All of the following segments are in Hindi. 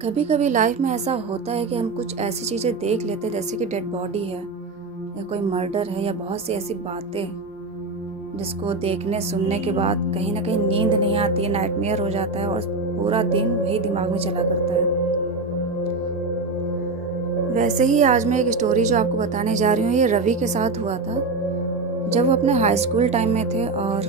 कभी कभी लाइफ में ऐसा होता है कि हम कुछ ऐसी चीज़ें देख लेते हैं जैसे कि डेड बॉडी है या कोई मर्डर है या बहुत सी ऐसी बातें जिसको देखने सुनने के बाद कहीं ना कहीं नींद नहीं आती है, नाइटमेयर हो जाता है और पूरा दिन वही दिमाग में चला करता है। वैसे ही आज मैं एक स्टोरी जो आपको बताने जा रही हूँ ये रवि के साथ हुआ था जब वो अपने हाई स्कूल टाइम में थे और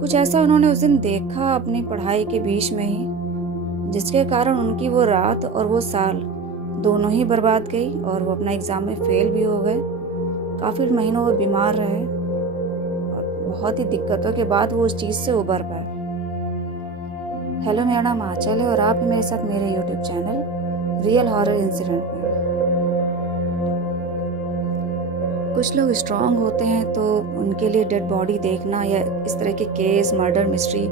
कुछ ऐसा उन्होंने उस दिन देखा अपनी पढ़ाई के बीच में ही जिसके कारण उनकी वो रात और वो साल दोनों ही बर्बाद गई और वो अपना एग्ज़ाम में फेल भी हो गए। काफ़ी महीनों वो बीमार रहे और बहुत ही दिक्कतों के बाद वो उस चीज़ से उबर पाए। हेलो, मेरा नाम आंचल है और आप भी मेरे साथ मेरे YouTube channel real horror incident में। कुछ लोग स्ट्रांग होते हैं तो उनके लिए डेड बॉडी देखना या इस तरह के केस, मर्डर, मिस्ट्री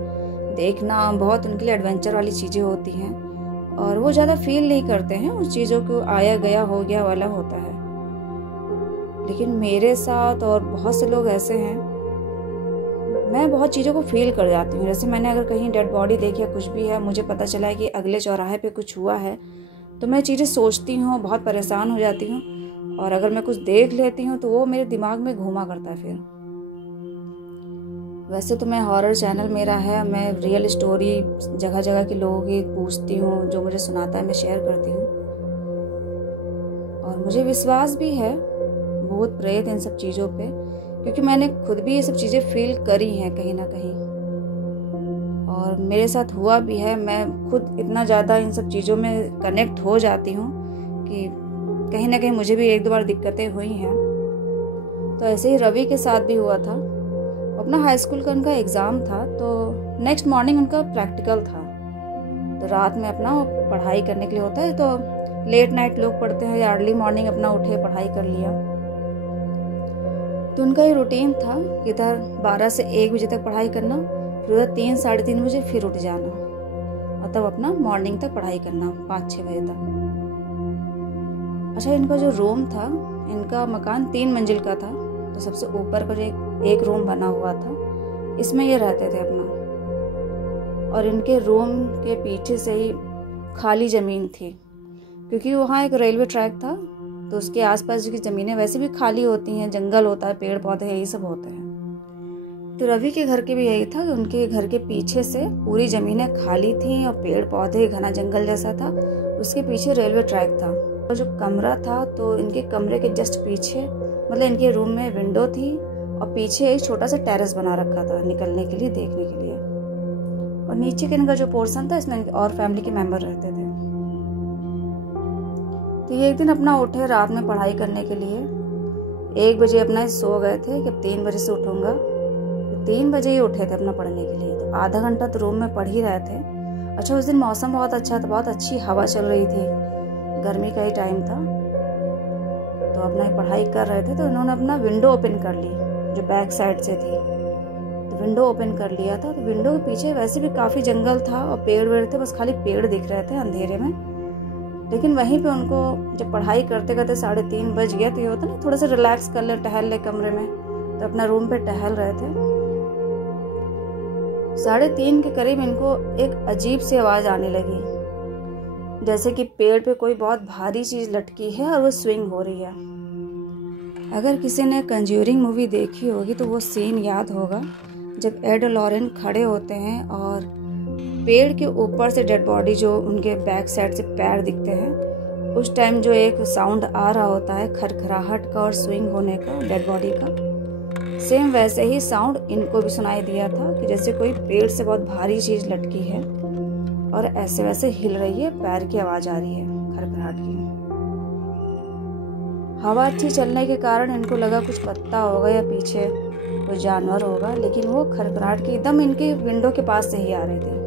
देखना बहुत उनके लिए एडवेंचर वाली चीज़ें होती हैं और वो ज़्यादा फील नहीं करते हैं उस चीज़ों को, आया गया हो गया वाला होता है। लेकिन मेरे साथ और बहुत से लोग ऐसे हैं, मैं बहुत चीज़ों को फील कर जाती हूँ। जैसे मैंने अगर कहीं डेड बॉडी देखी या कुछ भी है, मुझे पता चला है कि अगले चौराहे पे कुछ हुआ है तो मैं चीज़ें सोचती हूँ, बहुत परेशान हो जाती हूँ और अगर मैं कुछ देख लेती हूँ तो वो मेरे दिमाग में घूमा करता है। फिर वैसे तो मैं हॉरर चैनल मेरा है, मैं रियल स्टोरी जगह जगह के लोगों की पूछती हूँ, जो मुझे सुनाता है मैं शेयर करती हूँ और मुझे विश्वास भी है भूत प्रेत इन सब चीज़ों पे, क्योंकि मैंने खुद भी ये सब चीज़ें फील करी हैं कहीं ना कहीं और मेरे साथ हुआ भी है। मैं खुद इतना ज़्यादा इन सब चीज़ों में कनेक्ट हो जाती हूँ कि कहीं ना कहीं मुझे भी एक दो बार दिक्कतें हुई हैं। तो ऐसे ही रवि के साथ भी हुआ था। अपना हाई स्कूल का उनका एग्ज़ाम था तो नेक्स्ट मॉर्निंग उनका प्रैक्टिकल था। तो रात में अपना पढ़ाई करने के लिए होता है तो लेट नाइट लोग पढ़ते हैं या अर्ली मॉर्निंग अपना उठे पढ़ाई कर लिया। तो उनका ये रूटीन था इधर 12 से 1 बजे तक पढ़ाई करना, फिर उधर 3 साढ़े 3 बजे फिर उठ जाना और तब अपना मॉर्निंग तक पढ़ाई करना 5-6 बजे तक। अच्छा, इनका जो रूम था, इनका मकान 3 मंजिल का था तो सबसे ऊपर का जो एक रूम बना हुआ था इसमें ये रहते थे अपना। और इनके रूम के पीछे से ही खाली ज़मीन थी क्योंकि वहाँ एक रेलवे ट्रैक था तो उसके आसपास की ज़मीनें वैसे भी खाली होती हैं, जंगल होता है, पेड़ पौधे यही सब होते हैं। तो रवि के घर के भी यही था कि उनके घर के पीछे से पूरी ज़मीनें खाली थी और पेड़ पौधे, घना जंगल जैसा था। उसके पीछे रेलवे ट्रैक था और जो कमरा था तो इनके कमरे के जस्ट पीछे, मतलब इनके रूम में विंडो थी और पीछे एक छोटा सा टेरेस बना रखा था निकलने के लिए, देखने के लिए। और नीचे का इनका जो पोर्शन था इसमें और फैमिली के मेंबर रहते थे। तो ये एक दिन अपना उठे रात में पढ़ाई करने के लिए, 1 बजे अपना सो गए थे कि अब 3 बजे से उठूंगा। तो 3 बजे ही उठे थे अपना पढ़ने के लिए। तो आधा घंटा तो रूम में पढ़ ही रहे थे। अच्छा, उस दिन मौसम बहुत अच्छा था, बहुत अच्छी हवा चल रही थी, गर्मी का ही टाइम था। तो अपना पढ़ाई कर रहे थे तो उन्होंने अपना विंडो ओपन कर ली जो बैक साइड से थी। तो विंडो ओपन कर लिया था तो विंडो के पीछे वैसे भी काफ़ी जंगल था और पेड़ वेड़ थे, बस खाली पेड़ दिख रहे थे अंधेरे में। लेकिन वहीं पे उनको जब पढ़ाई करते करते 3:30 बज गया तो ये होता ना थोड़ा सा रिलैक्स कर ले, टहल ले कमरे में। तो अपना रूम पे टहल रहे थे। 3:30 के करीब इनको एक अजीब सी आवाज़ आने लगी, जैसे कि पेड़ पे कोई बहुत भारी चीज़ लटकी है और वो स्विंग हो रही है। अगर किसी ने कंज्यूरिंग मूवी देखी होगी तो वो सीन याद होगा जब एड और लॉरेन खड़े होते हैं और पेड़ के ऊपर से डेड बॉडी जो उनके बैक साइड से पैर दिखते हैं, उस टाइम जो एक साउंड आ रहा होता है खरखराहट का और स्विंग होने का डेड बॉडी का, सेम वैसे ही साउंड इनको भी सुनाई दिया था कि जैसे कोई पेड़ से बहुत भारी चीज़ लटकी है और ऐसे वैसे हिल रही है, पैर की आवाज़ आ रही है खरखराहट की। हवा अच्छी चलने के कारण इनको लगा कुछ पत्ता होगा या पीछे कोई जानवर होगा, लेकिन वो खरखराहट के एकदम इनके विंडो के पास से ही आ रहे थे।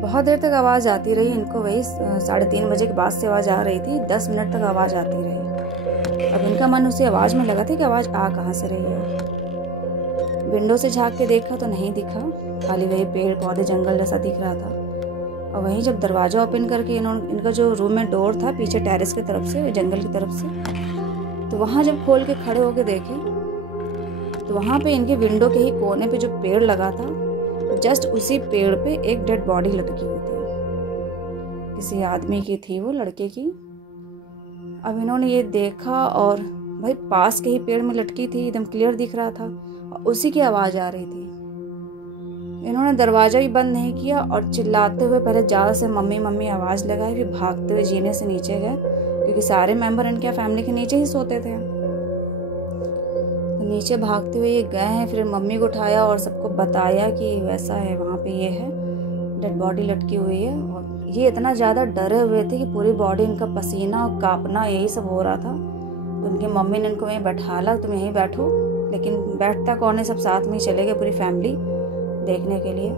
बहुत देर तक आवाज़ आती रही इनको, वही 3:30 बजे के बाद से आवाज़ आ रही थी, 10 मिनट तक आवाज़ आती रही। अब इनका मन उसी आवाज़ में लगा था कि आवाज़ आ कहाँ से रही है। विंडो से झाँक के देखा तो नहीं दिखा, खाली वही पेड़ पौधे जंगल जैसा दिख रहा था। और वहीं जब दरवाज़ा ओपन करके इनका जो रूम में डोर था पीछे टेरेस की तरफ से, जंगल की तरफ से, तो वहाँ जब खोल के खड़े होके देखे तो वहाँ पे इनके विंडो के ही कोने पे जो पेड़ लगा था, जस्ट उसी पेड़ पे एक डेड बॉडी लटकी हुई थी। किसी आदमी की थी, वो लड़के की। अब इन्होंने ये देखा और भाई पास के ही पेड़ में लटकी थी, एकदम क्लियर दिख रहा था, और उसी की आवाज़ आ रही थी। इन्होंने दरवाज़ा भी बंद नहीं किया और चिल्लाते हुए पहले ज़्यादा से मम्मी मम्मी आवाज़ लगाई, फिर भागते हुए जीने से नीचे गए, क्योंकि सारे मेंबर इनके फैमिली के नीचे ही सोते थे। तो नीचे भागते हुए ये गए हैं, फिर मम्मी को उठाया और सबको बताया कि वैसा है, वहाँ पे ये है, डेड बॉडी लटकी हुई है। और ये इतना ज़्यादा डरे हुए थे कि पूरी बॉडी इनका पसीना और कांपना यही सब हो रहा था। तो उनकी मम्मी ने इनको वहीं बैठाला, तुम यहीं बैठो, लेकिन बैठता कौन है, सब साथ में ही चले गए पूरी फैमिली देखने के लिए।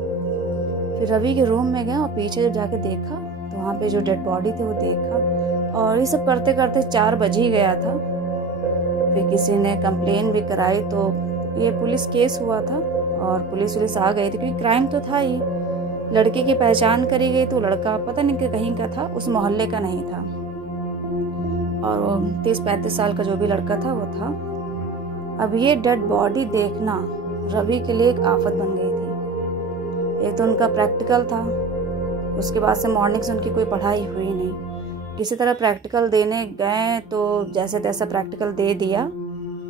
फिर रवि के रूम में गए और पीछे जब जाके देखा तो वहाँ पे जो डेड बॉडी थी वो देखा, और ये सब करते करते 4 बज ही गया था। फिर किसी ने कंप्लेन भी कराई, तो ये पुलिस केस हुआ था और पुलिस आ गई थी, क्योंकि क्राइम तो था ही। लड़के की पहचान करी गई तो लड़का पता नहीं कि कहीं का था, उस मोहल्ले का नहीं था, और 30-35 साल का जो भी लड़का था वो था। अब ये डेड बॉडी देखना रवि के लिए एक आफत बन गई थी। एक तो उनका प्रैक्टिकल था, उसके बाद से मॉर्निंग से उनकी कोई पढ़ाई हुई नहीं। किसी तरह प्रैक्टिकल देने गए तो जैसे तैसा प्रैक्टिकल दे दिया,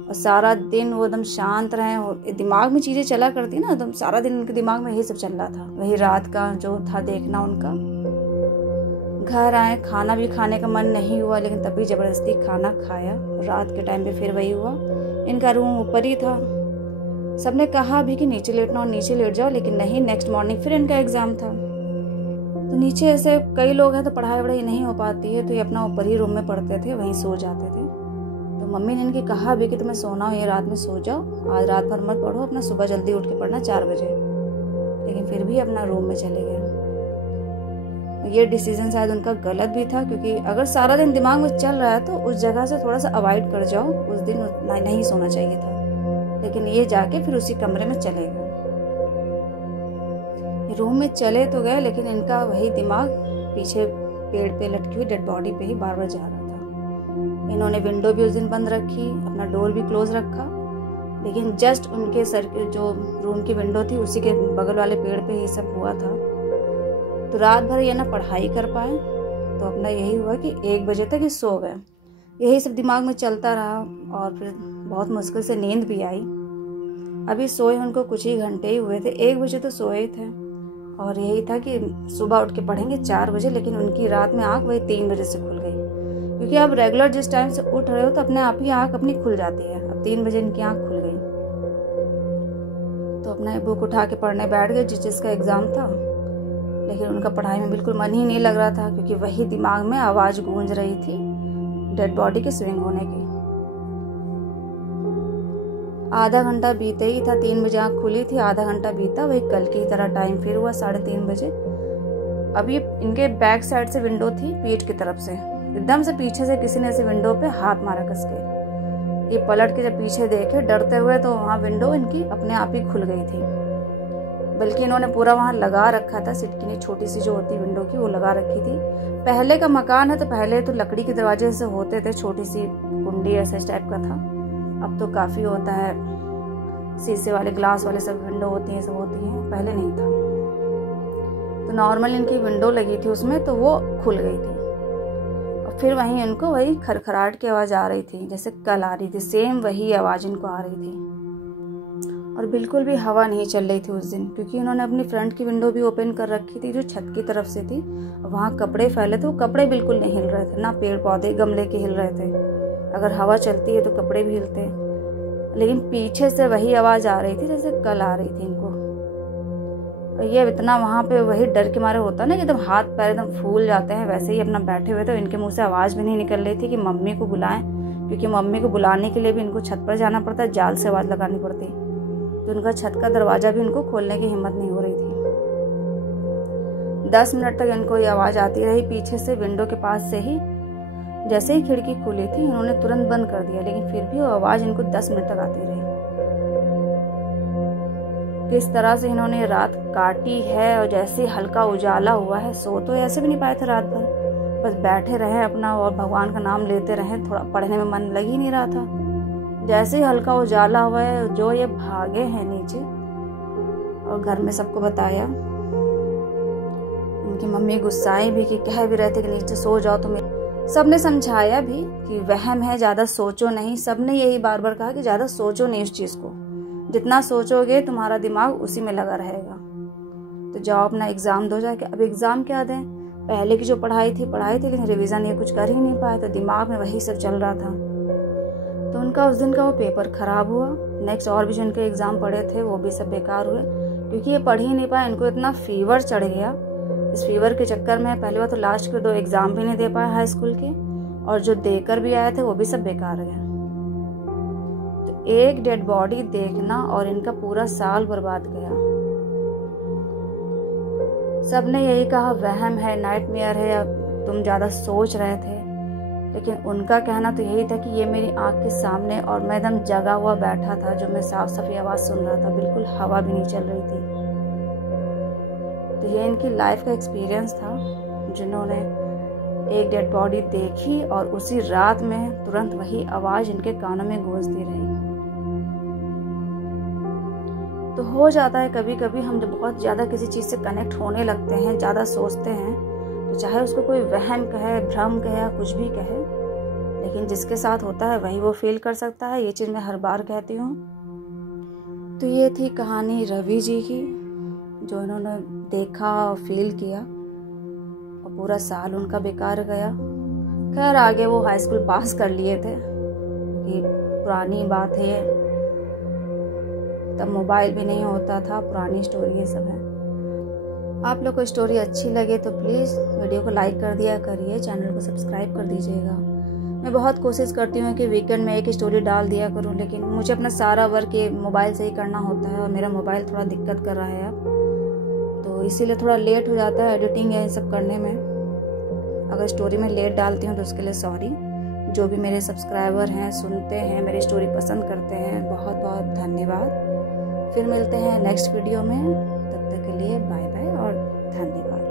और सारा दिन वो एकदम शांत रहे, और दिमाग में चीज़ें चला करती ना, एकदम सारा दिन उनके दिमाग में यही सब चल रहा था। वही रात का जो था देखना उनका। घर आए, खाना भी खाने का मन नहीं हुआ, लेकिन तभी ज़बरदस्ती खाना खाया। रात के टाइम पे फिर वही हुआ। इनका रूम ऊपर ही था, सबने कहा भी कि नीचे लेटना और नीचे लेट जाओ, लेकिन नहीं। नेक्स्ट मॉर्निंग फिर इनका एग्ज़ाम था, तो नीचे ऐसे कई लोग हैं तो पढ़ाई वढ़ाई नहीं हो पाती है, तो ये अपना ऊपर ही रूम में पढ़ते थे, वहीं सो जाते थे। तो मम्मी ने इनकी कहा भी कि तुम्हें सोना हो, ये रात में सो जाओ, आज रात भर मत पढ़ो, अपना सुबह जल्दी उठ के पढ़ना 4 बजे। लेकिन फिर भी अपना रूम में चले गए। ये डिसीजन शायद उनका गलत भी था, क्योंकि अगर सारा दिन दिमाग में चल रहा है तो उस जगह से थोड़ा सा अवॉइड कर जाओ, उस दिन नहीं सोना चाहिए था। लेकिन ये जाके फिर उसी कमरे में चले गए। रूम में चले तो गए, लेकिन इनका वही दिमाग पीछे पेड़ पे लटकी हुई डेड बॉडी पे ही बार बार जा रहा था। इन्होंने विंडो भी उस दिन बंद रखी, अपना डोर भी क्लोज रखा, लेकिन जस्ट उनके सर के जो रूम की विंडो थी उसी के बगल वाले पेड़ पे ही सब हुआ था। तो रात भर ये ना पढ़ाई कर पाए, तो अपना यही हुआ कि 1 बजे तक ये सो गए। यही सब दिमाग में चलता रहा, और फिर बहुत मुश्किल से नींद भी आई। अभी सोए उनको कुछ ही घंटे ही हुए थे, 1 बजे तो सोए थे, और यही था कि सुबह उठ के पढ़ेंगे 4 बजे। लेकिन उनकी रात में आँख वही 3 बजे से खुल गई, क्योंकि अब रेगुलर जिस टाइम से उठ रहे हो तो अपने आप ही आँख अपनी खुल जाती है। अब 3 बजे इनकी आँख खुल गई, तो अपना बुक उठा के पढ़ने बैठ गए, जिस चीज़ का एग्ज़ाम था। लेकिन उनका पढ़ाई में बिल्कुल मन ही नहीं लग रहा था, क्योंकि वही दिमाग में आवाज़ गूंज रही थी डेड बॉडी के स्विंग होने की। आधा घंटा बीते ही था, 3 बजे आँख खुली थी, आधा घंटा बीता, वही कल की तरह टाइम फिर हुआ 3:30 बजे। अभी इनके बैक साइड से विंडो थी, पीठ की तरफ से एकदम से पीछे से किसी ने ऐसे विंडो पे हाथ मारा कस के। ये पलट के जब पीछे देखे डरते हुए, तो वहाँ विंडो इनकी अपने आप ही खुल गई थी। बल्कि इन्होंने पूरा वहाँ लगा रखा था, सिटकिनी छोटी सी जो होती विंडो की, वो लगा रखी थी। पहले का मकान है तो पहले तो लकड़ी के दरवाजे से होते थे, छोटी सी कुंडी ऐसे टाइप का था। अब तो काफ़ी होता है, शीशे वाले ग्लास वाले सब विंडो होती हैं, सब होती हैं, पहले नहीं था। तो नॉर्मल इनकी विंडो लगी थी उसमें, तो वो खुल गई थी। और फिर वहीं इनको वही खरखराहट की आवाज़ आ रही थी, जैसे कल आ रही थी, सेम वही आवाज़ इनको आ रही थी। और बिल्कुल भी हवा नहीं चल रही थी उस दिन, क्योंकि उन्होंने अपनी फ्रंट की विंडो भी ओपन कर रखी थी, जो छत की तरफ से थी। वहाँ कपड़े फैले थे, वो कपड़े बिल्कुल नहीं हिल रहे थे, ना पेड़ पौधे गमले के हिल रहे थे। अगर हवा चलती है तो कपड़े भी हिलते, लेकिन पीछे से वही आवाज़ आ रही थी जैसे कल आ रही थी इनको। और ये इतना वहाँ पे वही डर के मारे होता ना कि एकदम हाथ पैर एकदम फूल जाते हैं, वैसे ही अपना बैठे हुए थे। इनके मुंह से आवाज़ भी नहीं निकल रही थी कि मम्मी को बुलाएं, क्योंकि मम्मी को बुलाने के लिए भी इनको छत पर जाना पड़ता, जाल से आवाज़ लगानी पड़ती, तो उनका छत का दरवाज़ा भी इनको खोलने की हिम्मत नहीं हो रही थी। 10 मिनट तक इनको ये आवाज़ आती रही पीछे से, विंडो के पास से ही। जैसे ही खिड़की खुली थी इन्होंने तुरंत बंद कर दिया, लेकिन फिर भी वो आवाज़ इनको 10 मिनट तक आती रही। किस तरह से इन्होंने रात काटी है, और जैसे हल्का उजाला हुआ है, सो तो ऐसे भी नहीं पाए थे रात भर, बस बैठे रहे अपना और भगवान का नाम लेते रहे, थोड़ा पढ़ने में मन लग ही नहीं रहा था। जैसे ही हल्का उजाला हुआ है, जो ये भागे हैं नीचे और घर में सबको बताया। उनकी मम्मी गुस्साई भी कि कह भी रहे थे कि नीचे सो जाओ तुम। सबने समझाया भी कि वहम है, ज़्यादा सोचो नहीं। सबने यही बार बार कहा कि ज़्यादा सोचो नहीं उस चीज़ को, जितना सोचोगे तुम्हारा दिमाग उसी में लगा रहेगा। तो जाओ अपना एग्ज़ाम दो जाके। अब एग्ज़ाम क्या दें, पहले की जो पढ़ाई थी लेकिन रिवीजन ये कुछ कर ही नहीं पाए, तो दिमाग में वही सब चल रहा था। तो उनका उस दिन का वो पेपर ख़राब हुआ। नेक्स्ट और भी जो उनके एग्ज़ाम पढ़े थे वो भी सब बेकार हुए, क्योंकि ये पढ़ ही नहीं पाए। इनको इतना फीवर चढ़ गया, इस फीवर के चक्कर में पहले बार तो लास्ट के 2 एग्ज़ाम भी नहीं दे पाए हाई स्कूल के, और जो देकर भी आए थे वो भी सब बेकार गए। तो एक डेड बॉडी देखना और इनका पूरा साल बर्बाद गया। सबने यही कहा वहम है, नाइटमेयर है, या तुम ज़्यादा सोच रहे थे। लेकिन उनका कहना तो यही था कि ये मेरी आंख के सामने और मैं एकदम जगा हुआ बैठा था, जो मैं साफ साफ आवाज़ सुन रहा था, बिल्कुल हवा भी नहीं चल रही थी। तो ये इनकी लाइफ का एक्सपीरियंस था, जिन्होंने एक डेड बॉडी देखी और उसी रात में तुरंत वही आवाज़ इनके कानों में गूंजती रही। तो हो जाता है कभी कभी हम जब बहुत ज़्यादा किसी चीज़ से कनेक्ट होने लगते हैं, ज़्यादा सोचते हैं, तो चाहे उसको कोई वहम कहे, भ्रम कहे या कुछ भी कहे, लेकिन जिसके साथ होता है वही वो फील कर सकता है। ये चीज़ मैं हर बार कहती हूँ। तो ये थी कहानी रवि जी की, जो इन्होंने देखा और फील किया, और पूरा साल उनका बेकार गया। खैर आगे वो हाई स्कूल पास कर लिए थे, कि पुरानी बात है, तब मोबाइल भी नहीं होता था, पुरानी स्टोरी ये सब है। आप लोग को स्टोरी अच्छी लगे तो प्लीज़ वीडियो को लाइक कर दिया करिए, चैनल को सब्सक्राइब कर दीजिएगा। मैं बहुत कोशिश करती हूँ कि वीकेंड में एक स्टोरी डाल दिया करूँ, लेकिन मुझे अपना सारा वर्क ये मोबाइल से ही करना होता है, और मेरा मोबाइल थोड़ा दिक्कत कर रहा है अब, तो इसीलिए थोड़ा लेट हो जाता है एडिटिंग या सब करने में। अगर स्टोरी में लेट डालती हूँ तो उसके लिए सॉरी। जो भी मेरे सब्सक्राइबर हैं, सुनते हैं, मेरी स्टोरी पसंद करते हैं, बहुत बहुत धन्यवाद। फिर मिलते हैं नेक्स्ट वीडियो में, तब तक के लिए बाय बाय और धन्यवाद।